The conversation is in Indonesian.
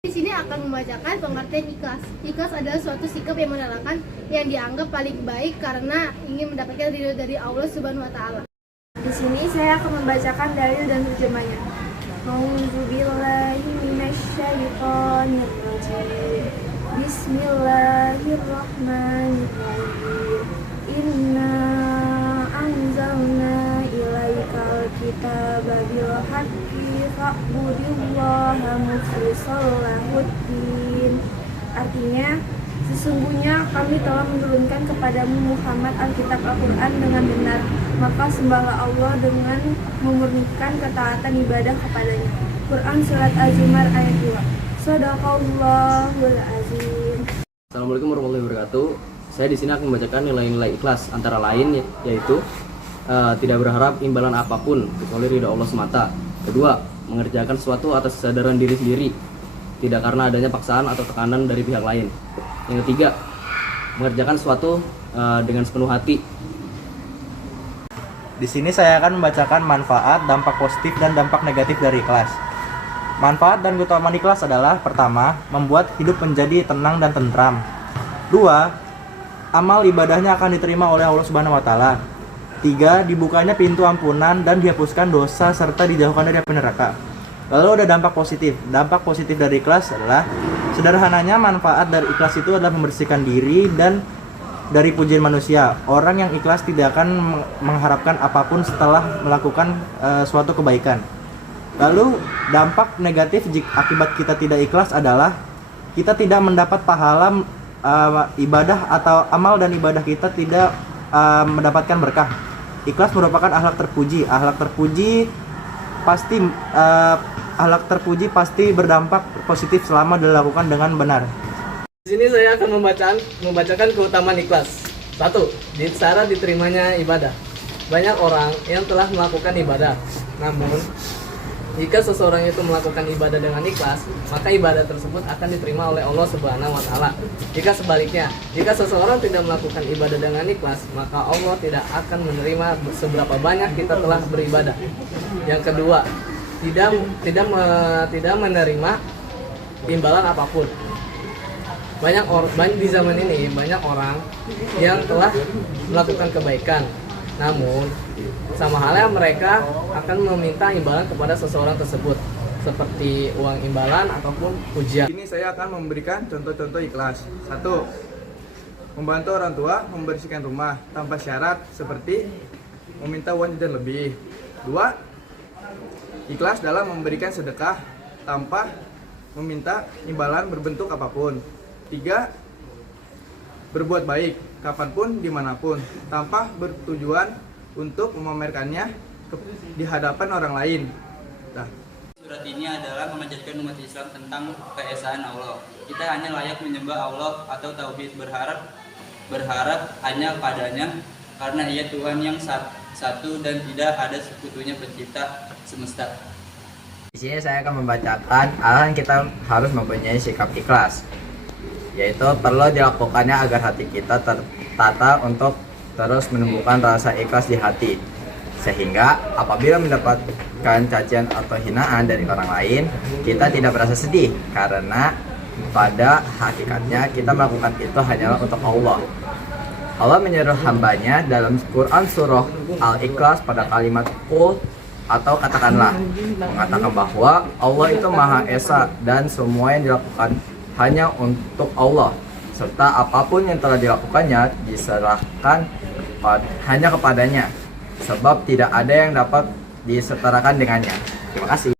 Di sini akan membacakan pengertian ikhlas. Ikhlas adalah suatu sikap yang merelakan yang dianggap paling baik karena ingin mendapatkan ridho dari Allah Subhanahu wa taala. Di sini saya akan membacakan dalil dan terjemahnya. A'udzubillahi minasyaitonirrajim. Bismillahirrahmanirrahim. Inna anzalna ilaikal kitaba bil haqqi fa'budillaha mukhlishan lahuddin. Artinya, sesungguhnya kami telah menurunkan kepadamu Muhammad Alkitab Al-Quran dengan benar, maka sembahlah Allah dengan memurnikan ketaatan ibadah kepadanya. Quran Surat Az-Zumar ayat 2. Shadaqallahul azim. Assalamualaikum warahmatullahi wabarakatuh. Saya di sini akan membacakan nilai-nilai ikhlas, antara lain yaitu tidak berharap imbalan apapun kecuali ridha Allah semata. Kedua, mengerjakan sesuatu atas kesadaran diri sendiri, tidak karena adanya paksaan atau tekanan dari pihak lain. Yang ketiga, mengerjakan sesuatu dengan sepenuh hati. Di sini saya akan membacakan manfaat, dampak positif, dan dampak negatif dari ikhlas. Manfaat dan keutamaan ikhlas adalah: pertama, membuat hidup menjadi tenang dan tentram. Dua, amal ibadahnya akan diterima oleh Allah Subhanahu wa taala. Tiga, dibukanya pintu ampunan dan dihapuskan dosa serta dijauhkan dari api neraka. Lalu ada dampak positif. Dampak positif dari ikhlas adalah, sederhananya manfaat dari ikhlas itu adalah membersihkan diri dan dari pujian manusia. Orang yang ikhlas tidak akan mengharapkan apapun setelah melakukan suatu kebaikan. Lalu dampak negatif akibat kita tidak ikhlas adalah kita tidak mendapat pahala ibadah atau amal dan ibadah kita tidak mendapatkan berkah. Ikhlas merupakan akhlak terpuji. Akhlak terpuji pasti berdampak positif selama dilakukan dengan benar. Di sini saya akan membacakan keutamaan ikhlas. 1. Syarat diterimanya ibadah. Banyak orang yang telah melakukan ibadah, namun jika seseorang itu melakukan ibadah dengan ikhlas, maka ibadah tersebut akan diterima oleh Allah Subhanahu wa taala. Jika sebaliknya, jika seseorang tidak melakukan ibadah dengan ikhlas, maka Allah tidak akan menerima seberapa banyak kita telah beribadah. Yang kedua, tidak menerima imbalan apapun. Banyak di zaman ini banyak orang yang telah melakukan kebaikan, namun sama halnya mereka akan meminta imbalan kepada seseorang tersebut, seperti uang imbalan ataupun pujian. Ini saya akan memberikan contoh-contoh ikhlas. 1. Membantu orang tua membersihkan rumah tanpa syarat seperti meminta uang jajan lebih. 2. Ikhlas dalam memberikan sedekah tanpa meminta imbalan berbentuk apapun. 3. Berbuat baik kapanpun, dimanapun, tanpa bertujuan untuk memamerkannya di hadapan orang lain. Surat ini adalah mengajarkan umat Islam tentang keesaan Allah. Kita hanya layak menyembah Allah atau tauhid, berharap hanya padanya, karena Ia Tuhan yang satu dan tidak ada sekutunya pencipta semesta. Di sini saya akan membacakan alasan kita harus mempunyai sikap ikhlas, yaitu perlu dilakukannya agar hati kita tertata untuk terus menumbuhkan rasa ikhlas di hati, sehingga apabila mendapatkan cacian atau hinaan dari orang lain, kita tidak merasa sedih, karena pada hakikatnya kita melakukan itu hanyalah untuk Allah. Allah menyuruh hambanya dalam Quran surah Al-Ikhlas pada kalimat qul atau katakanlah, mengatakan bahwa Allah itu Maha Esa dan semua yang dilakukan hanya untuk Allah, serta apapun yang telah dilakukannya diserahkan hanya kepadanya, sebab tidak ada yang dapat disetarakan dengannya. Terima kasih.